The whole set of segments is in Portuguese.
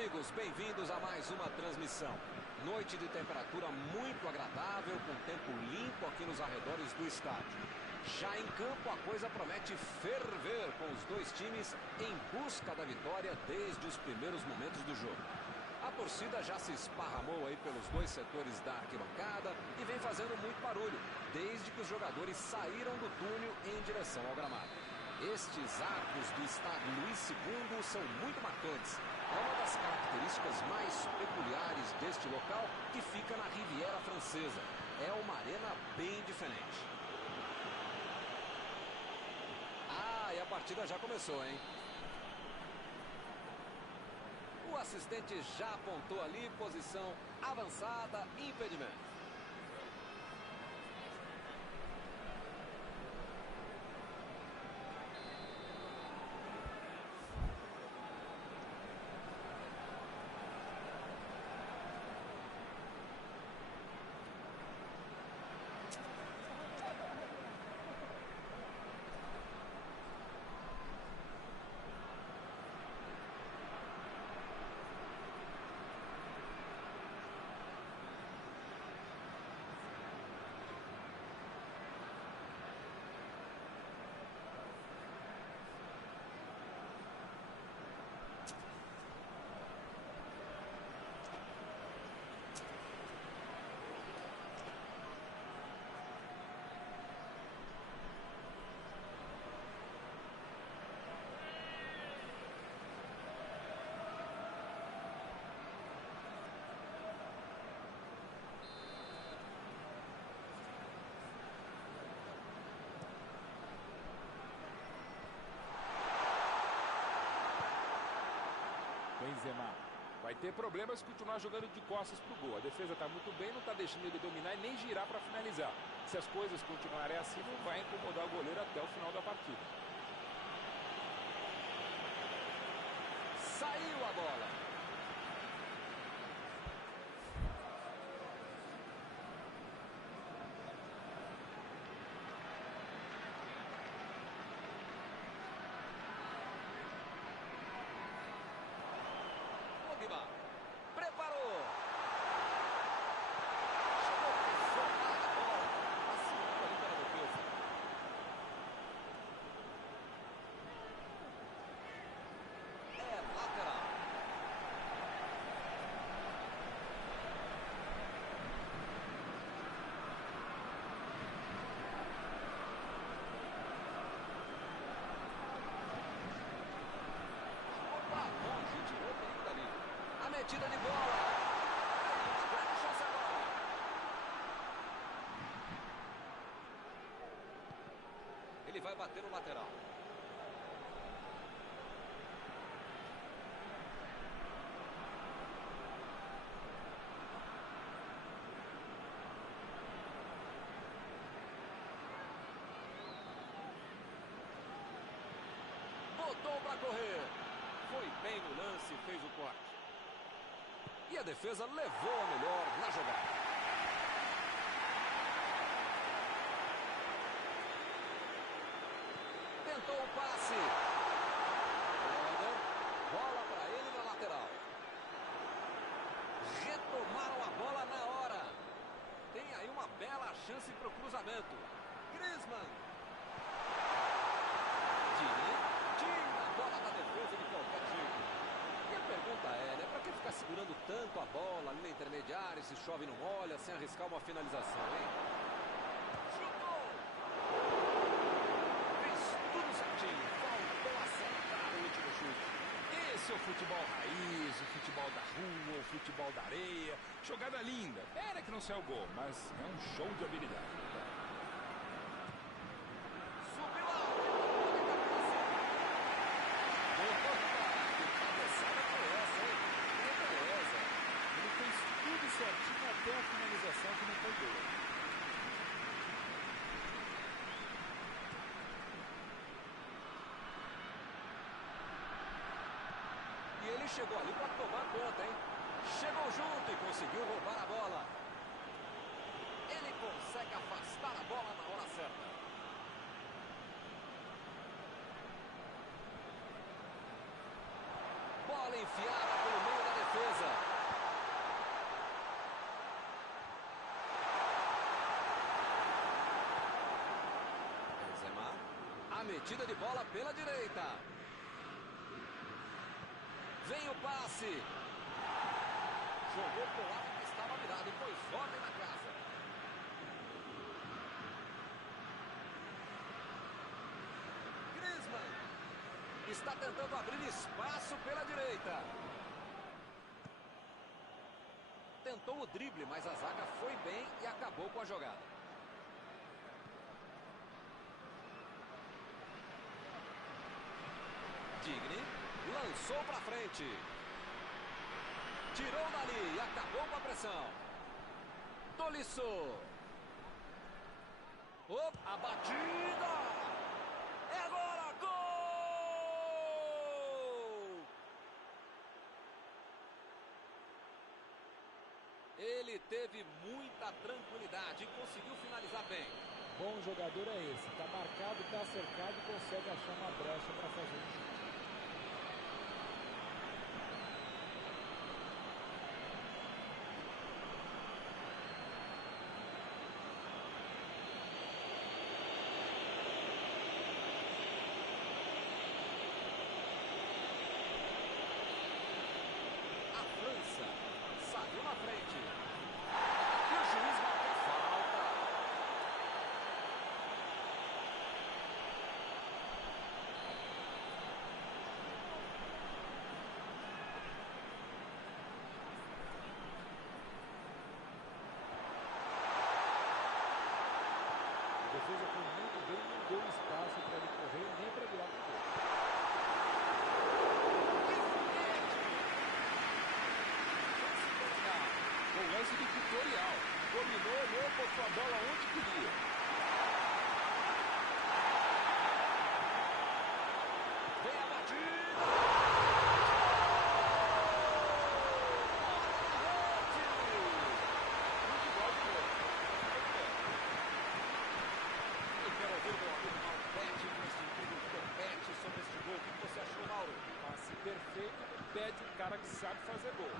amigos, bem-vindos a mais uma transmissão. Noite de temperatura muito agradável, com tempo limpo aqui nos arredores do estádio. Já em campo a coisa promete ferver, com os dois times em busca da vitória desde os primeiros momentos do jogo. A torcida já se esparramou aí pelos dois setores da arquibancada e vem fazendo muito barulho, desde que os jogadores saíram do túnel em direção ao gramado. Estes arcos do estádio Luís II são muito marcantes. É uma das características mais peculiares deste local, que fica na Riviera Francesa. É uma arena bem diferente. Ah, e a partida já começou, hein? O assistente já apontou ali, posição avançada, impedimento. Benzema vai ter problemas se continuar jogando de costas pro gol. A defesa tá muito bem, não tá deixando ele dominar e nem girar para finalizar. Se as coisas continuarem assim, não vai incomodar o goleiro até o final da partida. Saiu a bola. Preparou. Chegou a soltar a bola. Passou ali pela defesa. É lateral. Opa, longe, tirou o perigo dali. A metida de bola. Grande chance agora. Ele vai bater no lateral. Botou para correr. Foi bem no lance e fez o corte. E a defesa levou a melhor na jogada. Tentou o passe. Bola para ele na lateral. Retomaram a bola na hora. Tem aí uma bela chance para o cruzamento. Griezmann. Tira a bola da defesa de qualquer jeito. E a pergunta é, né? Pra que ficar segurando tanto a bola ali na intermediária, se chove não molha, sem arriscar uma finalização, hein? Chutou! Fez tudo certinho. Faltou acertar o último chute. Esse é o futebol raiz, o futebol da rua, o futebol da areia. Jogada linda. Pena que não saiu gol, mas é um show de habilidade. Subiu alto. Tudo certinho até a finalização, que não foi gol. E ele chegou ali para tomar conta, hein? Chegou junto e conseguiu roubar a bola. Ele consegue afastar a bola na hora certa. Bola enfiada pelo meio da defesa. Benzema. A metida de bola pela direita. Vem o passe. Jogou pro lado que estava virado e pôs ordem na casa. Griezmann está tentando abrir espaço pela direita. Tentou o drible, mas a zaga foi bem e acabou com a jogada. Digne lançou para frente. Tirou dali e acabou com a pressão. Tolisso. A batida. É agora, gol! Ele teve muita tranquilidade e conseguiu finalizar bem. Bom jogador é esse. Está marcado, está cercado e consegue achar uma brecha para fazer o chute. Saiu na frente. E o juiz marcou falta. A defesa foi muito bem, não deu espaço para ele correr nem para virar o gol. Foi um lance de tutorial. Dominou, olhou, botou a bola onde queria. Vem a batida. Futebol de novo. Eu quero ouvir meu amigo Mauro Betti com esse incrível topete sobre este gol. O que você achou, Mauro? Passe perfeito no pé de um cara que sabe fazer gol.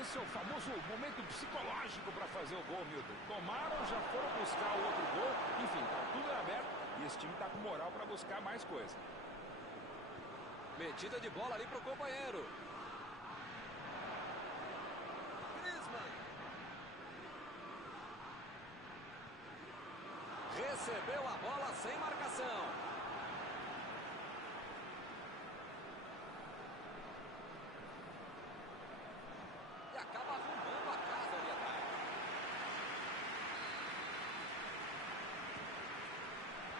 Esse é o famoso momento psicológico para fazer o gol, Milton. Tomaram, já foram buscar o outro gol. Enfim, tá tudo aberto e esse time tá com moral para buscar mais coisa. Metida de bola ali pro companheiro. Griezmann. Recebeu a bola sem marcação. Acaba arrumando a casa ali atrás.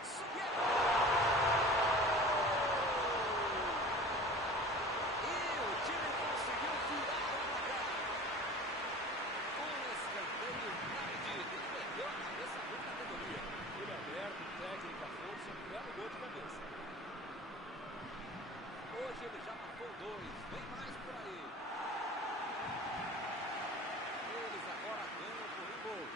Subiu! E o time conseguiu virar o placar. Um escanteio na medida. Ele perdeu a cabeça da categoria. Tiro aberto, técnica, força, um belo gol de cabeça. Hoje ele já marcou 2. Vem mais por aí. Eles agora ganham por um gol.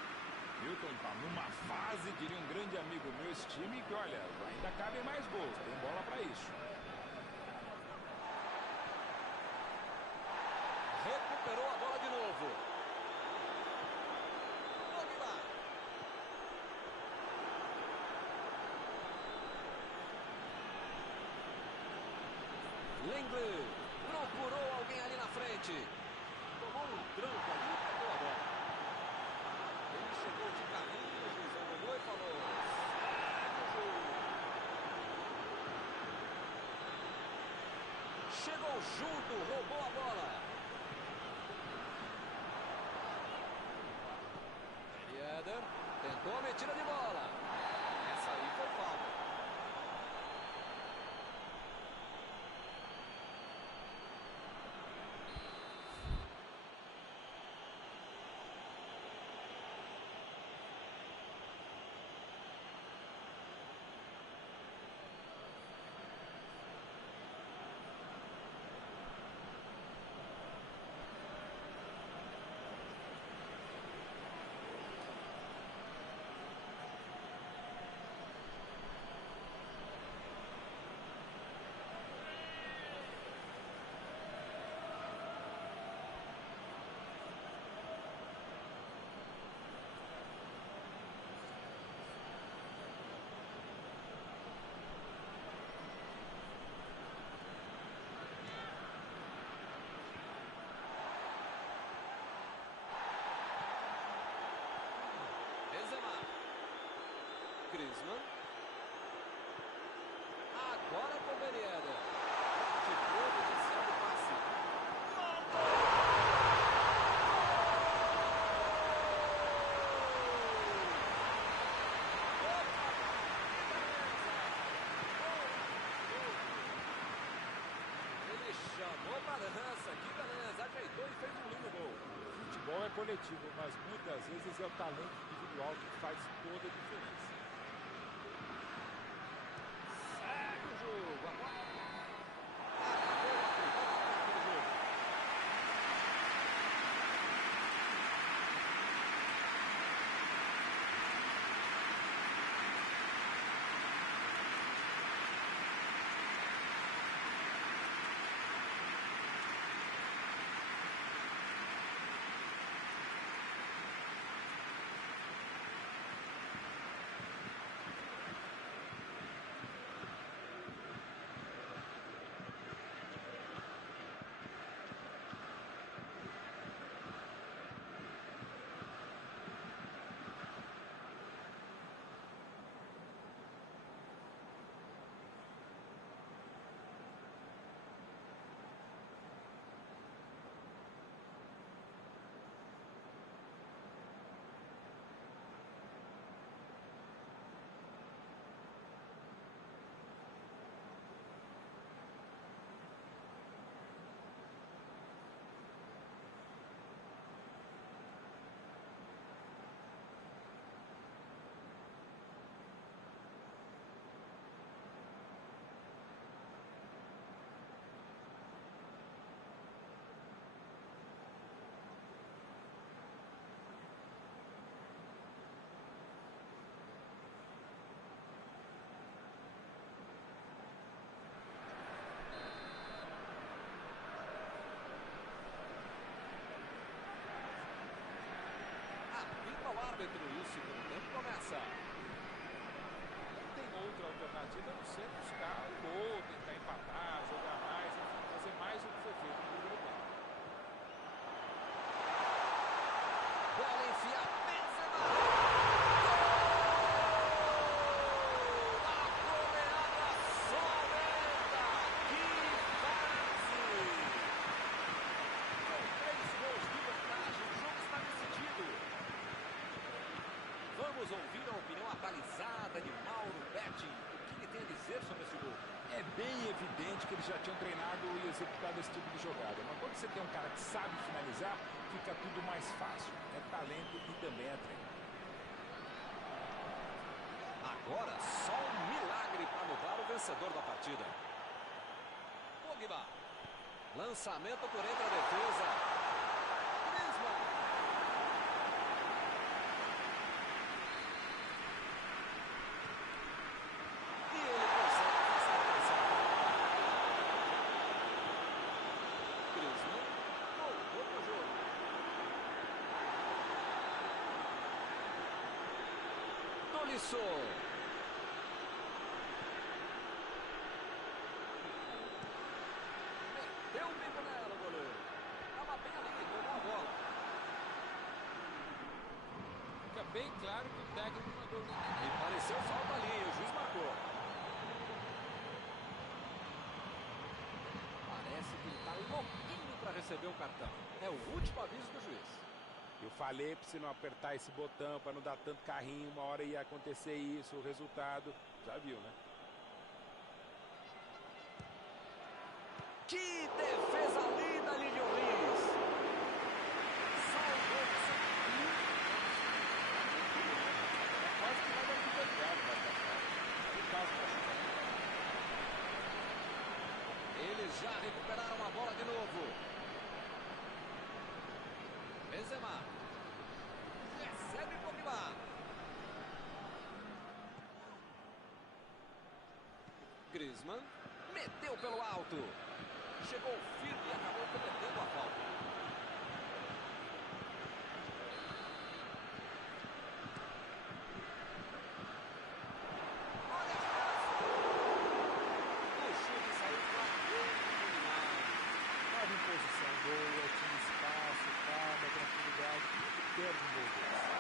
Milton tá numa fase, diria um grande amigo meu, esse time, que olha, ainda cabem mais gols, tem bola para isso. Recuperou a bola de novo. Pogba. Lenglet procurou alguém ali na frente. Tomou um tranco ali e pegou a bola. Ele chegou de carinho, o juizão olhou e falou: segue o jogo. Chegou junto, roubou a bola. Eder tentou a metida de bola. Essa aí foi falta. Griezmann. Agora com o Ben Yedder. De providenciar o passe. Ele chamou para dança. Que beleza. Ajeitou e fez um lindo gol. Futebol é coletivo, mas muitas vezes é o talento individual que faz toda a diferença. Segue o jogo. Agora acabou a primeira parte do jogo. Apita o árbitro e o segundo tempo começa. Não tem outra alternativa a não ser buscar o gol, tentar empatar, jogar mais, enfim, fazer mais do que foi feito no primeiro tempo. Bola enfiada. Benzema. A goleada só aumenta. Que fase! Com 3 gols de vantagem, o jogo está decidido. Vamos ouvir a opinião atualizada de Mauro Betti. O que ele tem a dizer sobre esse gol? É bem evidente que eles já tinham treinado e executado esse tipo de jogada. Mas quando você tem um cara que sabe finalizar, fica tudo mais fácil. É talento e também é treino. Agora só um milagre para mudar o vencedor da partida. Pogba. Lançamento por entre a defesa. Griezmann. E ele consegue passar a marcação. Griezmann voltou pro jogo. Tolisso. Meteu o bico nela, o goleiro. Estava bem ali, tomou a bola. Fica bem claro que o técnico mandou o E pareceu falta ali, o juiz marcou. Parece que ele está louquinho para receber o cartão. É o último aviso do juiz. Eu falei pra você não apertar esse botão, pra não dar tanto carrinho, uma hora ia acontecer isso, o resultado, já viu, né? Que defesa linda, Lilian Reis. Salvou. Quase que vai dar liberdade, vai passar. No caso, Eles já recuperaram a bola de novo. Benzema. Recebe Pogba. Griezmann. Meteu pelo alto. Chegou firme e acabou cometendo a falta. Olha a chance. O chute saiu para dentro demais. estava em posição boa, tinha espaço, calma, tranquilidade, tudo perde um gol desse.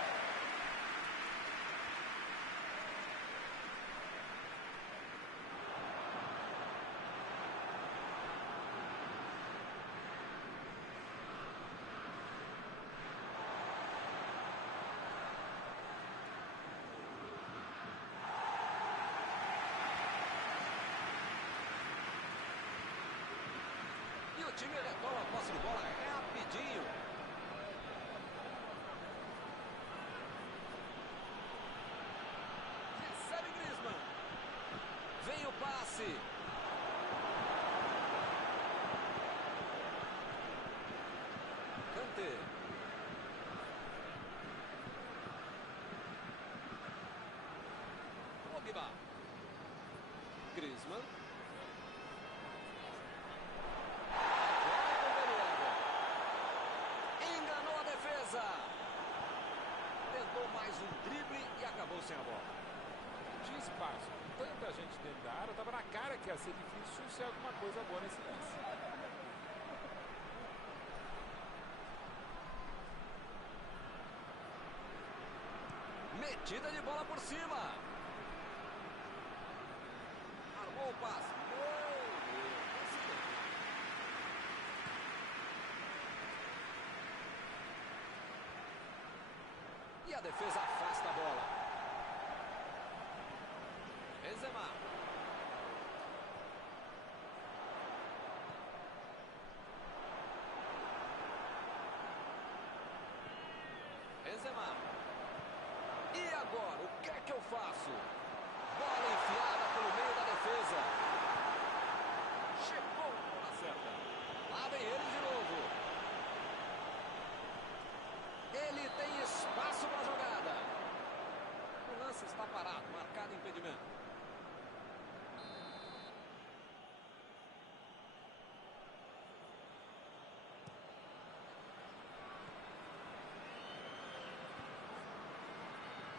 time retoma a posse de bola rapidinho. Recebe Griezmann. Vem o passe. Kanté. Pogba. Griezmann. Enganou a defesa. Tentou mais um drible e acabou sem a bola. Tinha espaço, tanta gente dentro da área, estava na cara que ia ser difícil ser alguma coisa boa nesse lance. Metida de bola por cima. Armou o passe. E a defesa afasta a bola. Benzema. Benzema. E agora, o que é que eu faço? Bola enfiada pelo meio da defesa. Chegou na bola certa. Lá vem ele de novo. Ele tem espaço para a jogada. O lance está parado, marcado impedimento.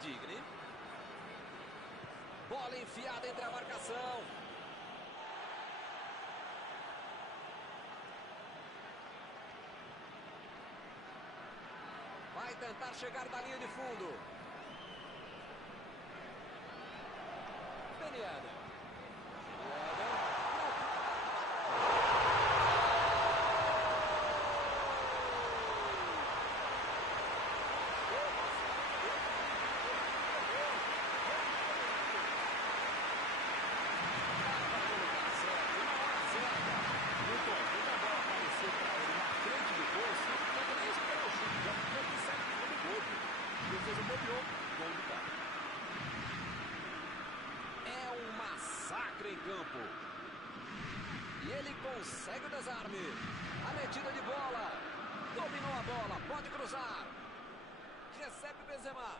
Digne. Bola enfiada entre a marcação. Vai tentar chegar da linha de fundo. Ben Yedder. É um massacre em campo. E ele consegue o desarme. A metida de bola. Dominou a bola, pode cruzar. Recebe Benzema.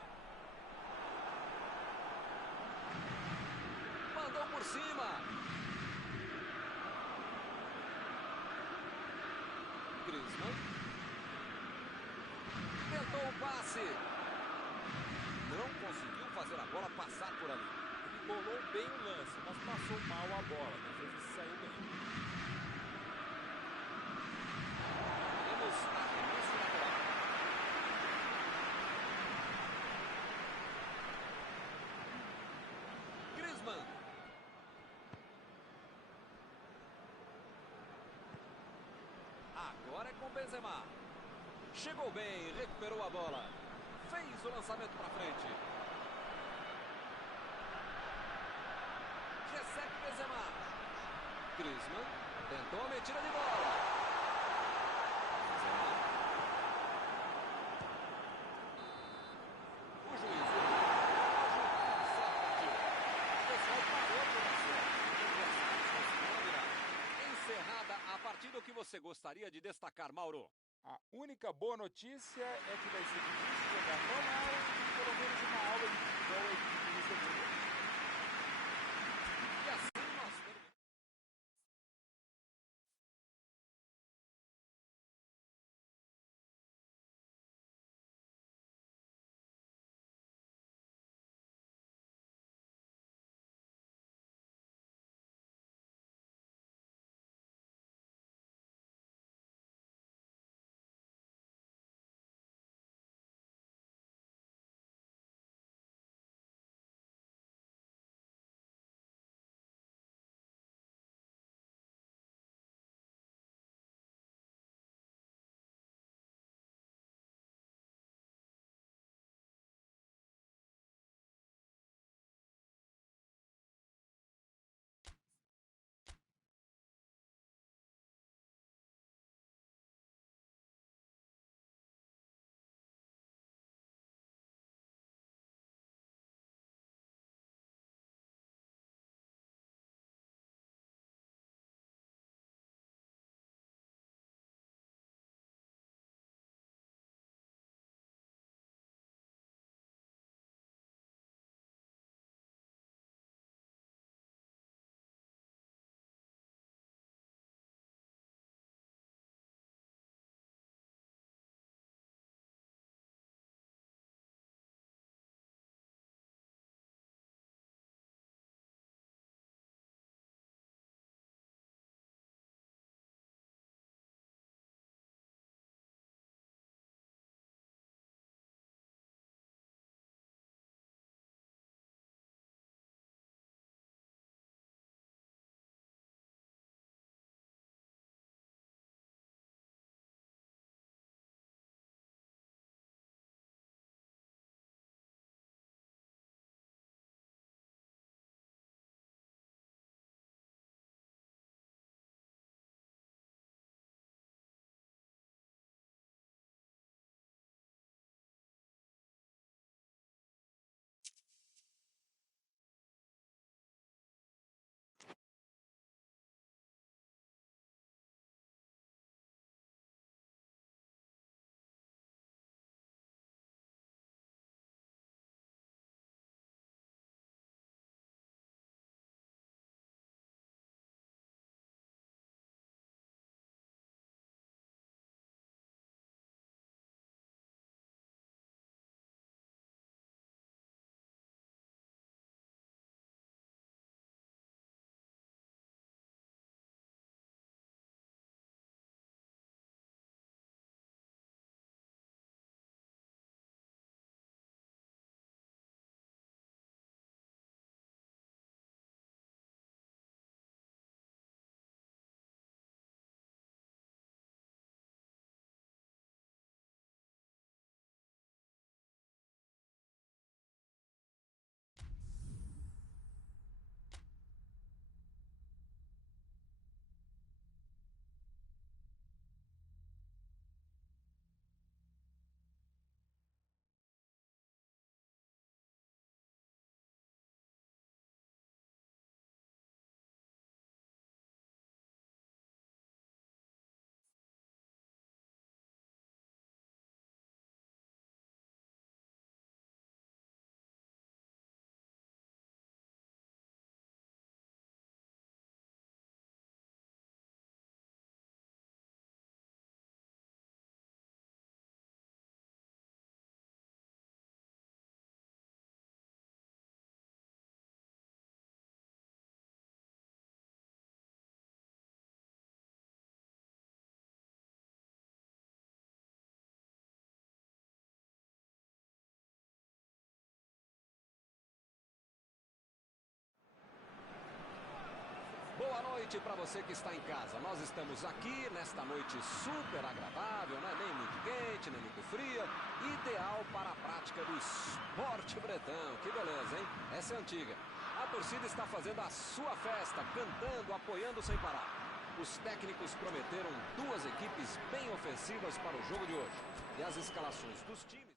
Mandou por cima. Griezmann. Tentou o passe. Não conseguiu fazer a bola passar por ali. Ele bolou bem o lance, mas passou mal a bola. A defesa saiu bem. Temos arremesso lateral. Griezmann. Agora é com Benzema. Chegou bem, recuperou a bola. Fez o lançamento para frente. Recebe Benzema. Griezmann tentou a metida de bola. Benzema. O juiz encerra a partida. O pessoal parou por ação. Encerrada a partida, o que você gostaria de destacar, Mauro? A única boa notícia é que vai ser difícil jogar normal e pelo menos uma aula de futebol a equipe recebeu. E assim nós Boa noite para você que está em casa. Nós estamos aqui nesta noite super agradável, não é nem muito quente, nem muito fria. Ideal para a prática do esporte bretão. Que beleza, hein? Essa é antiga. A torcida está fazendo a sua festa, cantando, apoiando sem parar. Os técnicos prometeram duas equipes bem ofensivas para o jogo de hoje. E as escalações dos times...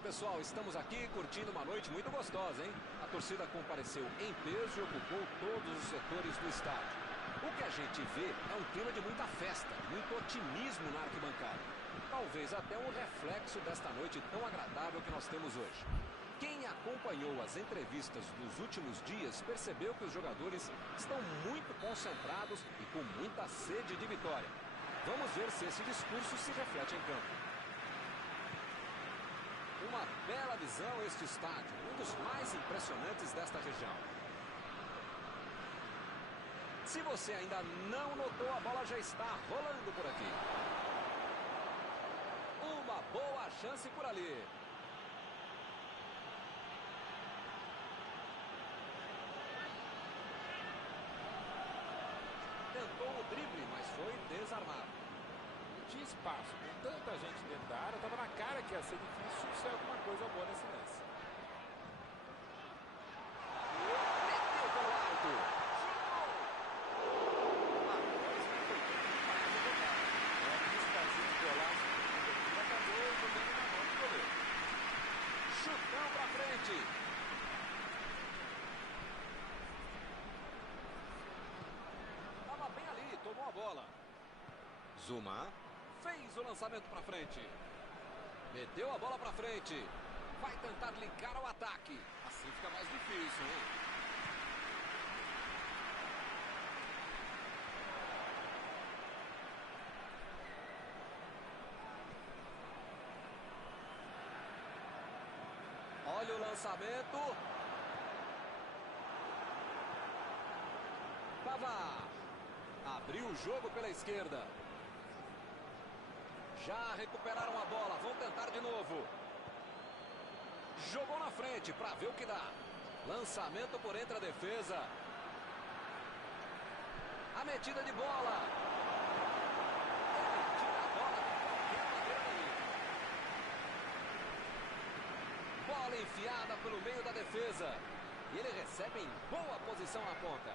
pessoal, estamos aqui curtindo uma noite muito gostosa, hein? A torcida compareceu em peso e ocupou todos os setores do estádio. O que a gente vê é um clima de muita festa, muito otimismo na arquibancada. Talvez até um reflexo desta noite tão agradável que nós temos hoje. Quem acompanhou as entrevistas dos últimos dias percebeu que os jogadores estão muito concentrados e com muita sede de vitória. Vamos ver se esse discurso se reflete em campo. Uma bela visão este estádio, um dos mais impressionantes desta região. Se você ainda não notou, a bola já está rolando por aqui. Uma boa chance por ali. Tentou o drible, mas foi desarmado. Não tinha espaço, com tanta gente dentro da área, estava na cara que ia ser difícil ser alguma coisa boa nesse lance. Meteu pelo alto. Chutão pra frente. Tava bem ali, tomou a bola. Zuma fez o lançamento pra frente. Meteu a bola pra frente. Vai tentar ligar ao ataque. Assim fica mais difícil, hein? Olha o lançamento. Pavard abriu o jogo pela esquerda. Já recuperaram a bola, vão tentar de novo. Jogou na frente para ver o que dá. Lançamento por entre a defesa. A metida de bola. Ele tira a bola de qualquer maneira dali. Bola enfiada pelo meio da defesa. E ele recebe em boa posição na ponta.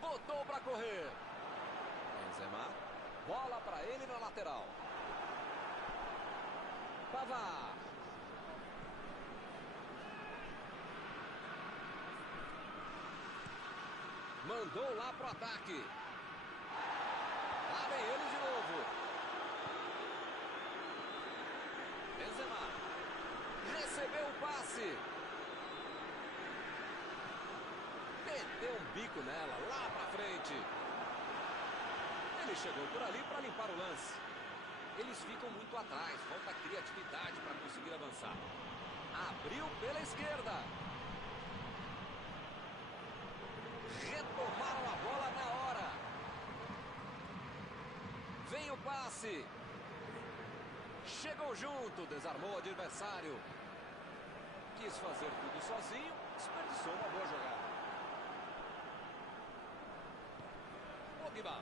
Botou para correr. Benzema. Bola para ele na lateral. Pavard. Mandou lá pro ataque. Lá vem eles de novo. Benzema. Recebeu o passe. Meteu um bico nela, lá pra frente. Ele chegou por ali para limpar o lance. Eles ficam muito atrás, falta criatividade para conseguir avançar. Abriu pela esquerda. Retomaram a bola na hora. Vem o passe. Chegou junto, desarmou o adversário. Quis fazer tudo sozinho, desperdiçou uma boa jogada. Pogba.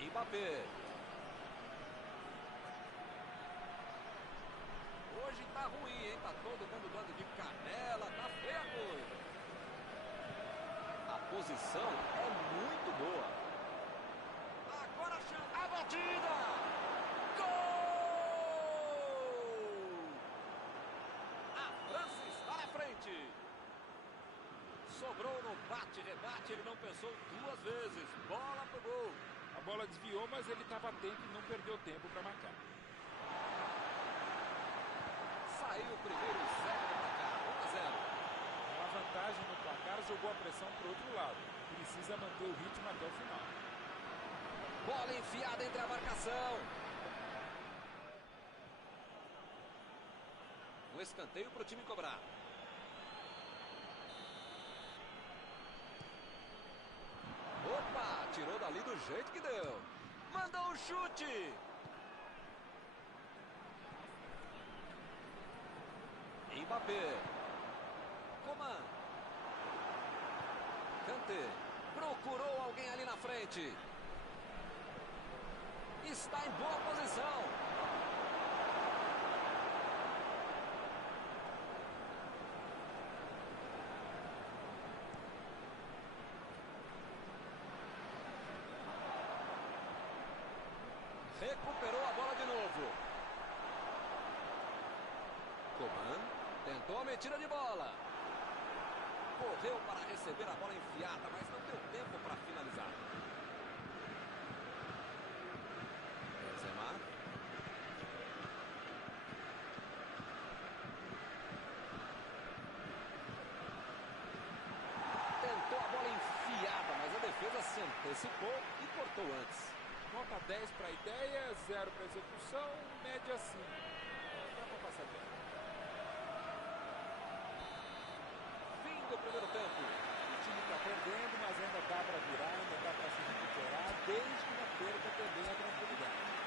Mbappé. Hoje tá ruim, hein? Tá todo mundo dando de canela, tá feia a coisa. A posição é muito boa. Agora a batida! Gol! A França está na frente. Sobrou no bate-rebate, ele não pensou duas vezes. Bola pro gol. A bola desviou, mas ele estava atento e não perdeu tempo para marcar. Saiu o primeiro e segue no placar, 1-0. Com a vantagem no placar, jogou a pressão para o outro lado. Precisa manter o ritmo até o final. Bola enfiada entre a marcação. Um escanteio para o time cobrar. Opa, tirou dali do jeito que deu. Mandou um chute. Mbappé. Coman. Kanté. Procurou alguém ali na frente. Está em boa posição. Recuperou a bola de novo. Coman tentou a metida de bola. Correu para receber a bola enfiada, mas não deu tempo para finalizar. Benzema. Tentou a bola enfiada, mas a defesa se antecipou e cortou antes. Nota 10 para a ideia, 0 para a execução, média 5. Dá para passar bem. Fim do primeiro tempo. O time está perdendo, mas ainda dá para virar, ainda dá para se recuperar, desde que não perca também a tranquilidade.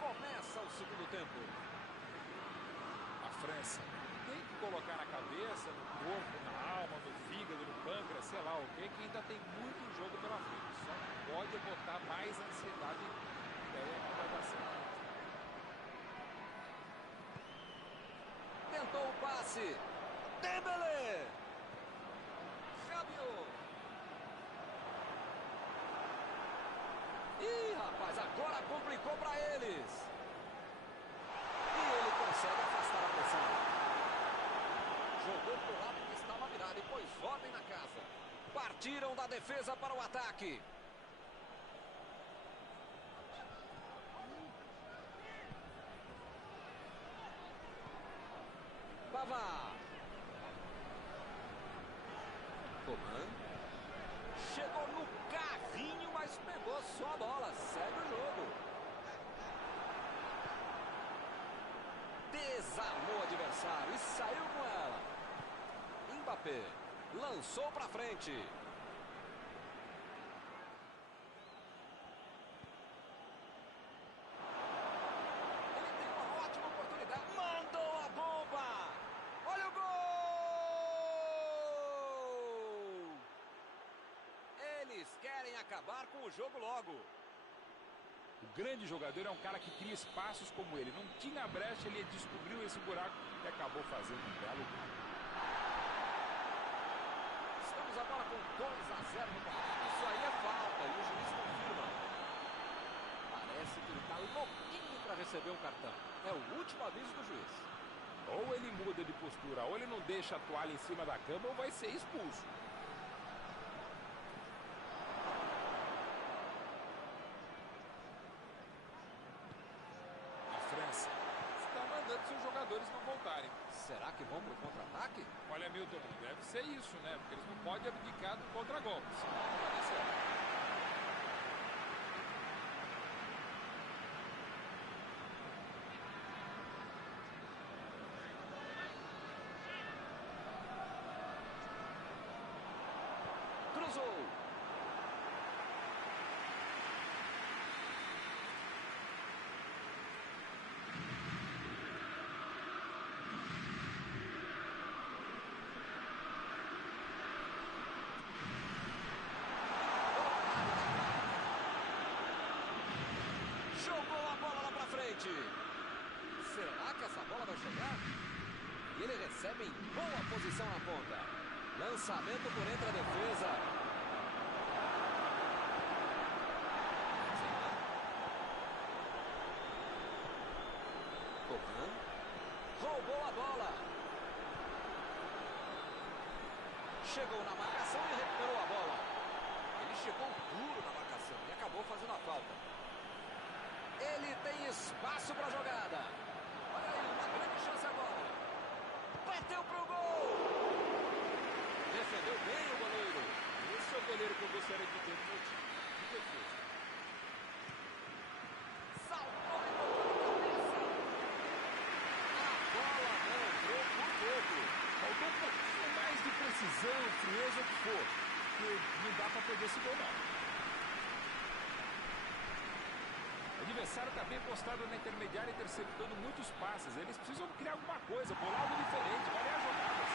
Começa o segundo tempo. A França tem que colocar na cabeça, no corpo, na alma, no fígado, no pâncreas, sei lá o que ainda tem muito jogo pela frente. Só pode botar mais ansiedade e aí não vai dar certo. Tentou o passe. Dembélé. Rabiot. Ih, rapaz, agora complicou para eles. E ele consegue afastar a pressão. Jogou pro lado que estava virado e pôs ordem na casa. Partiram da defesa para o ataque. Pavard. Coman. Chegou no carrinho, mas pegou só a bola. Segue o jogo. Desarmou o adversário e saiu com ela. Mbappé lançou para frente. Ele tem uma ótima oportunidade. Mandou a bomba. Olha o gol! Eles querem acabar com o jogo logo. O grande jogador é um cara que cria espaços como ele. Não tinha brecha, ele descobriu esse buraco e acabou fazendo um belo gol. Estamos agora com 2-0 no placar. Isso aí é falta e o juiz confirma. Parece que ele está louquinho para receber um cartão. É o último aviso do juiz. Ou ele muda de postura, ou ele não deixa a toalha em cima da cama, ou vai ser expulso. Está mandando seus jogadores não voltarem. Será que vão para o contra-ataque? Olha, Milton, deve ser isso, né? Porque eles não podem abdicar do contra-golpe. Senão não vai dar certo. Cruzou. Jogou a bola lá pra frente. Será que essa bola vai chegar? E ele recebe em boa posição na ponta. Lançamento por entre a defesa. Coman roubou a bola. Chegou na marcação e recuperou a bola. Ele chegou duro na marcação e acabou fazendo a falta. Ele tem espaço para a jogada. Olha aí, uma grande chance agora. Bateu pro gol. Defendeu bem o goleiro. Esse é o goleiro que eu gostaria de ter no meu time. Que defesa. Saltou e botou de cabeça. A bola não entrou por pouco. Faltou um pouquinho mais de precisão, frieza, o que for. Porque não dá para perder esse gol, não. O adversário está bem postado na intermediária, interceptando muitos passes. Eles precisam criar alguma coisa, bolar algo diferente, variar jogadas.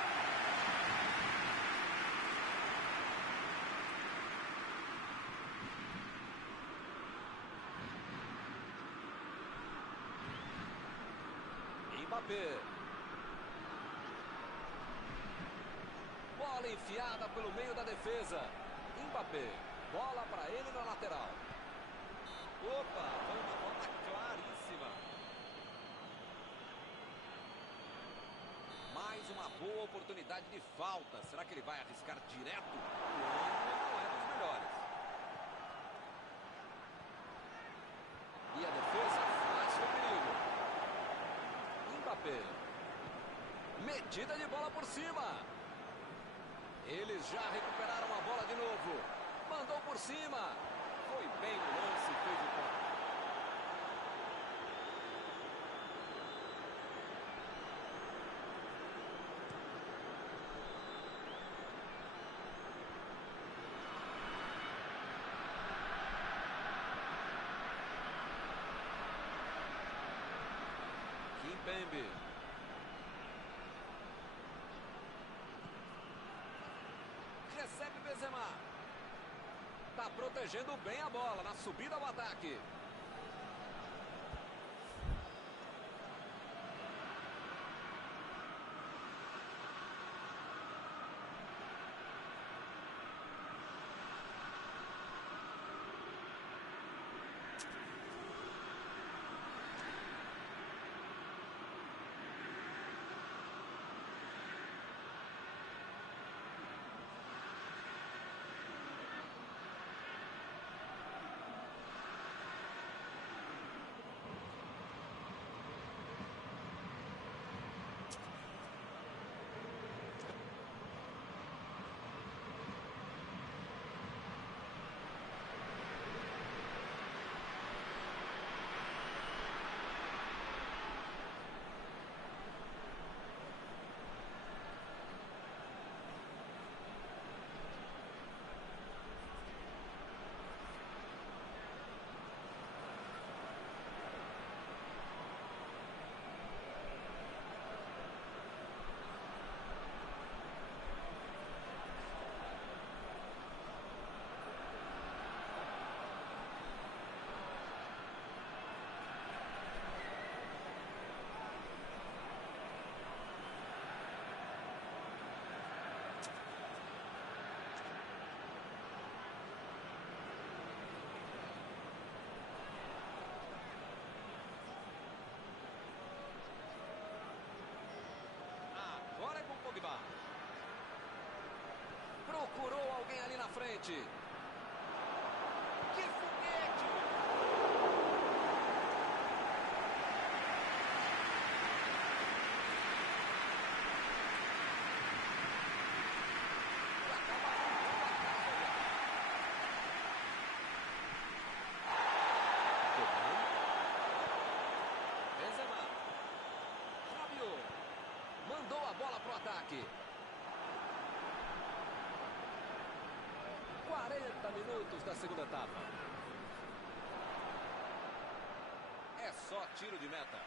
Mbappé. Bola enfiada pelo meio da defesa. Mbappé. Bola para ele na lateral. Opa, foi uma bola claríssima. Mais uma boa oportunidade de falta. Será que ele vai arriscar direto? O ângulo não é dos melhores. E a defesa afasta o perigo. Mbappé. Metida de bola por cima. Eles já recuperaram a bola de novo. Mandou por cima. Foi bem no lance e fez o ponto. Kimpembe. Recebe Benzema. Tá protegendo bem a bola na subida ao ataque. Agora é com o Pogba. Procurou alguém ali na frente. Que foguete! E acaba arrancando a casa já. Coman. Benzema. Rabiot. Mandou a bola pro ataque. 40 minutos da segunda etapa. É só tiro de meta.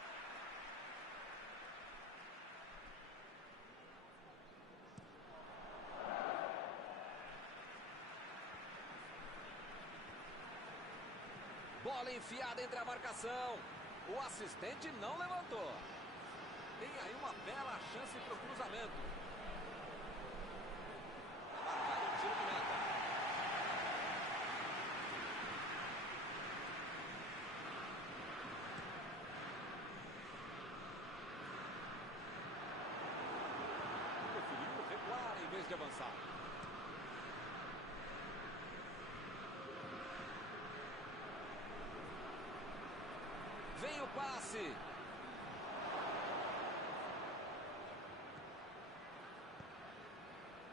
Bola enfiada entre a marcação. O assistente não levantou. Tem aí uma bela chance para o cruzamento. Marcado um tiro de meta. Preferiu recuar em vez de avançar. Vem o passe.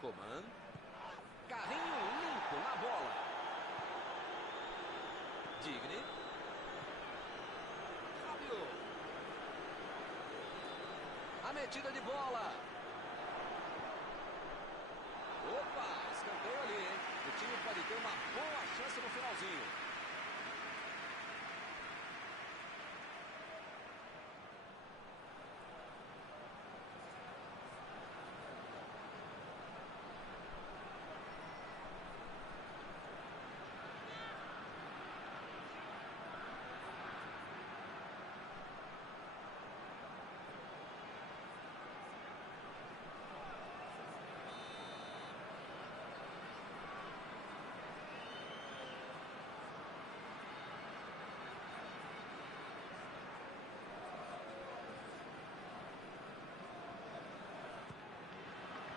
Coman. Carrinho limpo na bola. Digne. Fábio. A metida de bola. Opa, escanteio ali, hein? O time pode ter uma boa chance no finalzinho.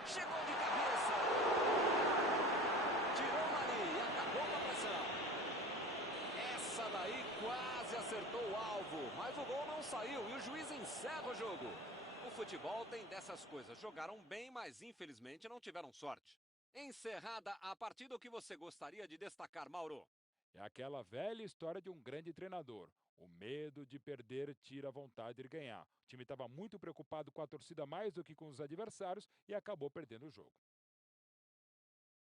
Chegou de cabeça. Tirou ali e acabou com a pressão. Essa daí quase acertou o alvo, mas o gol não saiu e o juiz encerra o jogo. O futebol tem dessas coisas. Jogaram bem, mas infelizmente não tiveram sorte. Encerrada a partida, o que você gostaria de destacar, Mauro? É aquela velha história de um grande treinador. O medo de perder tira a vontade de ganhar. O time estava muito preocupado com a torcida mais do que com os adversários e acabou perdendo o jogo.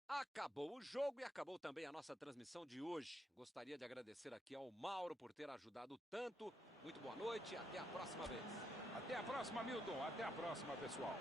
Acabou o jogo e acabou também a nossa transmissão de hoje. Gostaria de agradecer aqui ao Mauro por ter ajudado tanto. Muito boa noite e até a próxima vez. Até a próxima, Milton. Até a próxima, pessoal.